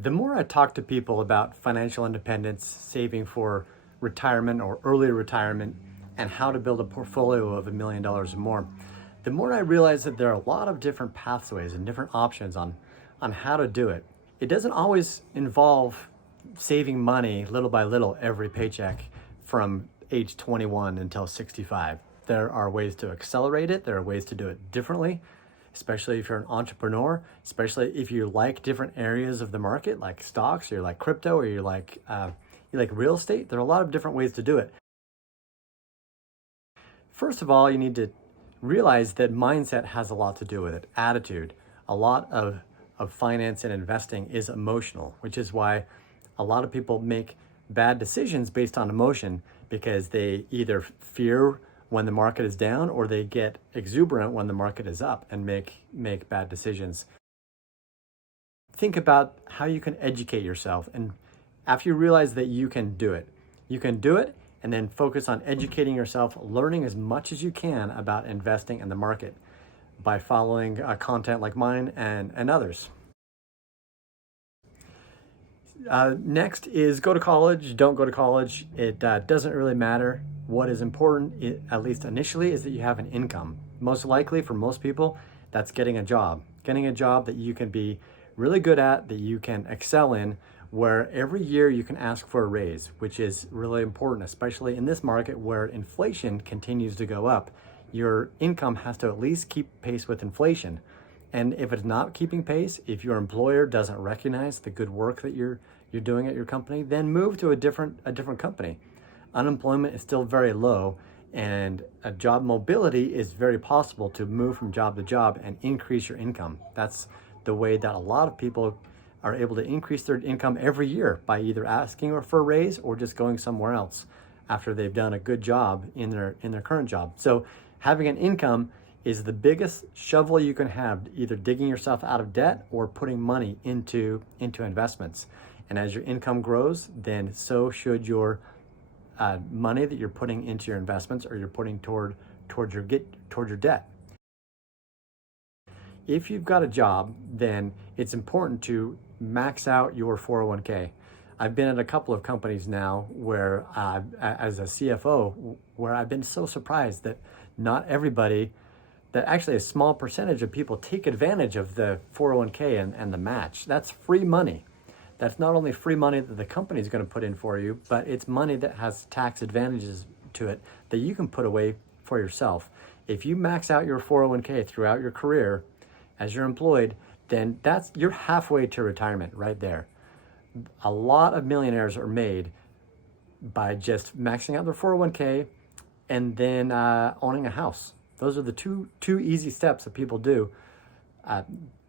The more I talk to people about financial independence, saving for retirement or early retirement, and how to build a portfolio of $1 million or more, the more I realize that there are a lot of different pathways and different options on how to do it. It doesn't always involve saving money little by little every paycheck from age 21 until 65. There are ways to accelerate it. There are ways to do it differently, especially if you're an entrepreneur, especially if you like different areas of the market, like stocks, or you like crypto, or you like real estate. There are a lot of different ways to do it. First of all, you need to realize that mindset has a lot to do with it. Attitude. A lot of finance and investing is emotional, which is why a lot of people make bad decisions based on emotion, because they either fear when the market is down or they get exuberant when the market is up and make bad decisions. Think about how you can educate yourself, and after you realize that you can do it and then focus on educating yourself, learning as much as you can about investing in the market by following content like mine and others. Next is go to college, don't go to college. It doesn't really matter. What is important, at least initially, is that you have an income. Most likely for most people, that's getting a job. Getting a job that you can be really good at, that you can excel in, where every year you can ask for a raise, which is really important, especially in this market where inflation continues to go up. Your income has to at least keep pace with inflation. And if it's not keeping pace, if your employer doesn't recognize the good work that you're doing at your company, then move to a different company. Unemployment is still very low, and a job mobility is very possible to move from job to job and increase your income. That's the way that a lot of people are able to increase their income every year, by either asking for a raise or just going somewhere else after they've done a good job in their current job. So having an income is the biggest shovel you can have, either digging yourself out of debt or putting money into investments. And as your income grows, then so should your money that you're putting into your investments, or you're putting towards your debt. If you've got a job, then it's important to max out your 401k. I've been at a couple of companies now where, as a CFO, where I've been so surprised that not everybody, that actually a small percentage of people take advantage of the 401k and the match. That's free money. That's not only free money that the company is going to put in for you, but it's money that has tax advantages to it that you can put away for yourself. If you max out your 401k throughout your career as you're employed, then you're halfway to retirement right there. A lot of millionaires are made by just maxing out their 401k and then owning a house. Those are the two easy steps that people do.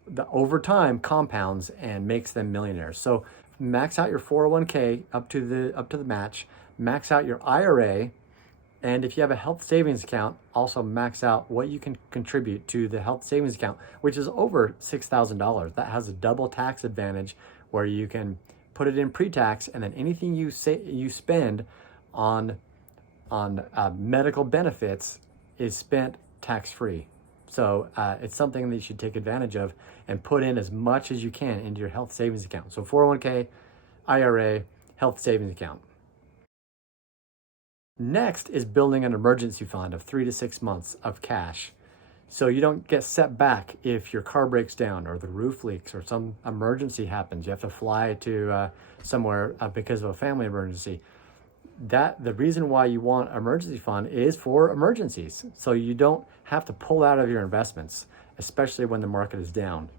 The over time compounds and makes them millionaires. So max out your 401k up to the match, max out your IRA, and if you have a health savings account, also max out what you can contribute to the health savings account, which is over $6,000. That has a double tax advantage, where you can put it in pre-tax, and then anything you spend on medical benefits is spent tax-free. So it's something that you should take advantage of and put in as much as you can into your health savings account. So 401k, IRA, health savings account. Next is building an emergency fund of 3 to 6 months of cash, so you don't get set back if your car breaks down or the roof leaks or some emergency happens. You have to fly to somewhere because of a family emergency. The reason why you want an emergency fund is for emergencies, so you don't have to pull out of your investments, especially when the market is down.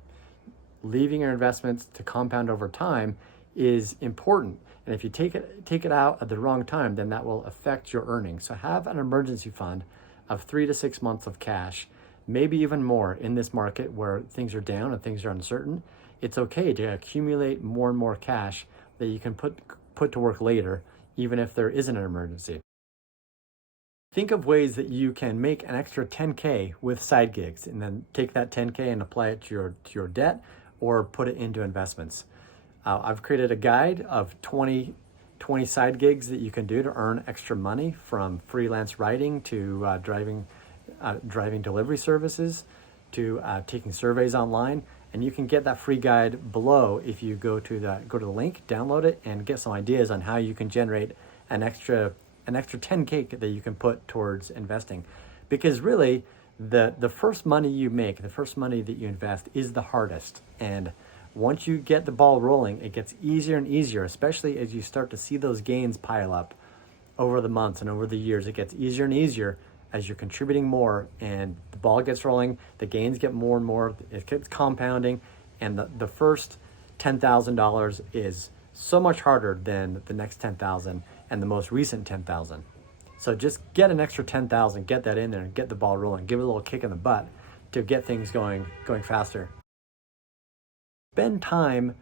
Leaving your investments to compound over time is important, and if you take it out at the wrong time, then that will affect your earnings. So have an emergency fund of 3 to 6 months of cash, maybe even more in this market where things are down and things are uncertain. It's okay to accumulate more and more cash that you can put to work later, even if there isn't an emergency. Think of ways that you can make an extra 10K with side gigs, and then take that 10K and apply it to your debt or put it into investments. I've created a guide of 20 side gigs that you can do to earn extra money, from freelance writing to driving delivery services to taking surveys online. And you can get that free guide below if you go to the link, download it, and get some ideas on how you can generate an extra 10K that you can put towards investing. Because really, the first money you make, the first money that you invest is the hardest. And once you get the ball rolling, it gets easier and easier, especially as you start to see those gains pile up over the months and over the years. It gets easier and easier as you're contributing more and the ball gets rolling, the gains get more and more, it gets compounding, and the first $10,000 is so much harder than the next 10,000 and the most recent 10,000. So just get an extra 10,000, get that in there and get the ball rolling, give it a little kick in the butt to get things going faster. Spend time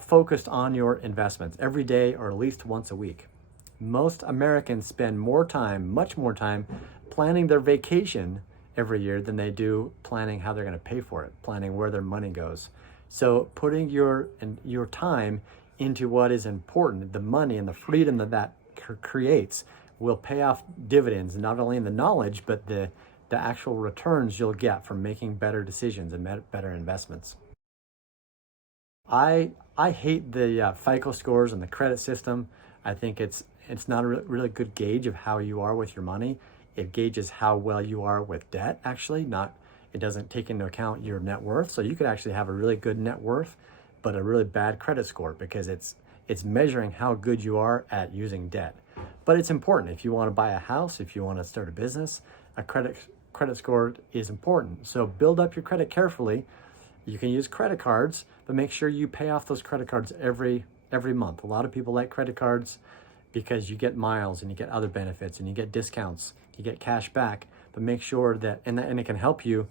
focused on your investments every day or at least once a week. Most Americans spend more time, much more time, planning their vacation every year than they do planning how they're going to pay for it, planning where their money goes. So putting your time into what is important, the money and the freedom that creates will pay off dividends, not only in the knowledge, but the actual returns you'll get from making better decisions and better investments. I hate the FICO scores and the credit system. I think it's not a really good gauge of how you are with your money. It gauges how well you are with debt, actually. It doesn't take into account your net worth. So you could actually have a really good net worth, but a really bad credit score, because it's measuring how good you are at using debt. But it's important. If you want to buy a house, if you want to start a business, a credit score is important. So build up your credit carefully. You can use credit cards, but make sure you pay off those credit cards every month. A lot of people like credit cards because you get miles and you get other benefits and you get discounts, you get cash back, but make sure that, and it can help you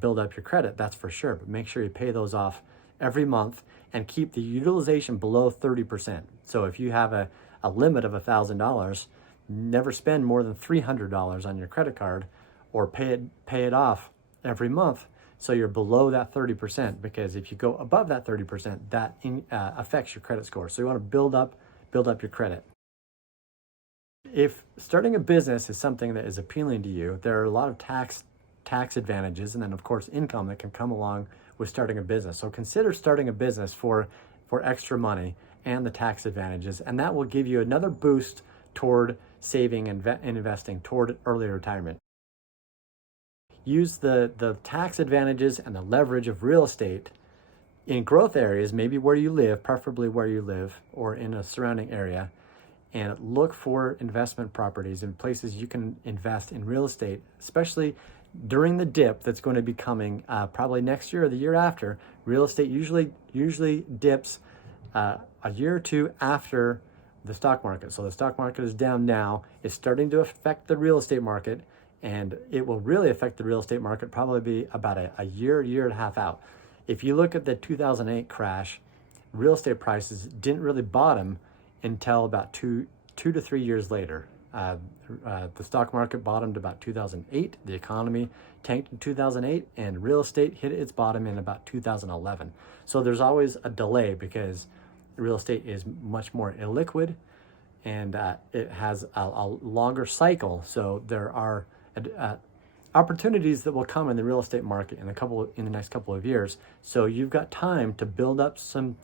build up your credit, that's for sure, but make sure you pay those off every month and keep the utilization below 30%. So if you have a limit of $1,000, never spend more than $300 on your credit card, or pay it off every month so you're below that 30%, because if you go above that 30%, that affects your credit score. So you want to build up your credit. If starting a business is something that is appealing to you, there are a lot of tax advantages, and then of course income that can come along with starting a business. So consider starting a business for extra money and the tax advantages, and that will give you another boost toward saving and investing toward early retirement. Use the tax advantages and the leverage of real estate in growth areas, maybe where you live, preferably where you live or in a surrounding area, and look for investment properties and places you can invest in real estate, especially during the dip that's going to be coming probably next year or the year after. Real estate usually dips a year or two after the stock market. So the stock market is down now. It's starting to affect the real estate market, and it will really affect the real estate market probably be about a year and a half out. If you look at the 2008 crash, real estate prices didn't really bottom until about two to 3 years later. The stock market bottomed about 2008. The economy tanked in 2008, and real estate hit its bottom in about 2011. So there's always a delay because real estate is much more illiquid, and it has a longer cycle. So there are opportunities that will come in the real estate market in the next couple of years. So you've got time to build up some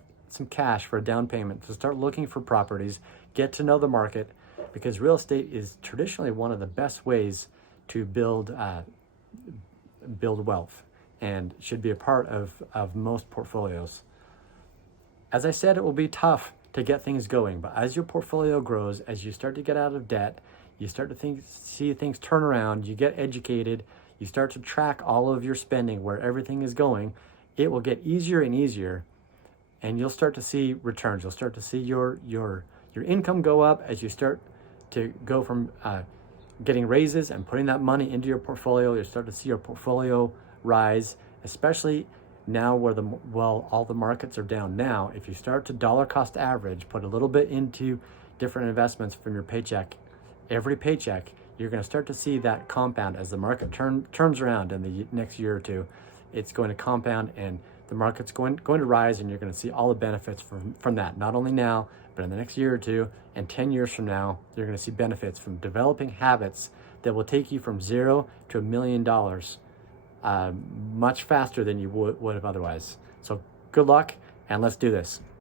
cash for a down payment, to start looking for properties, get to know the market, because real estate is traditionally one of the best ways to build wealth, and should be a part of most portfolios. As I said, it will be tough to get things going, but as your portfolio grows, as you start to get out of debt, you start to see things turn around, you get educated, you start to track all of your spending, where everything is going, it will get easier and easier, and you'll start to see returns. You'll start to see your income go up as you start to go from getting raises and putting that money into your portfolio. You'll start to see your portfolio rise, especially now where all the markets are down now. If you start to dollar cost average, put a little bit into different investments from your paycheck, every paycheck, you're going to start to see that compound as the market turns around in the next year or two. It's going to compound, and the market's going to rise, and you're going to see all the benefits from that, not only now, but in the next year or two, and 10 years from now, you're going to see benefits from developing habits that will take you from $0 to $1 million much faster than you would have otherwise. So good luck, and let's do this.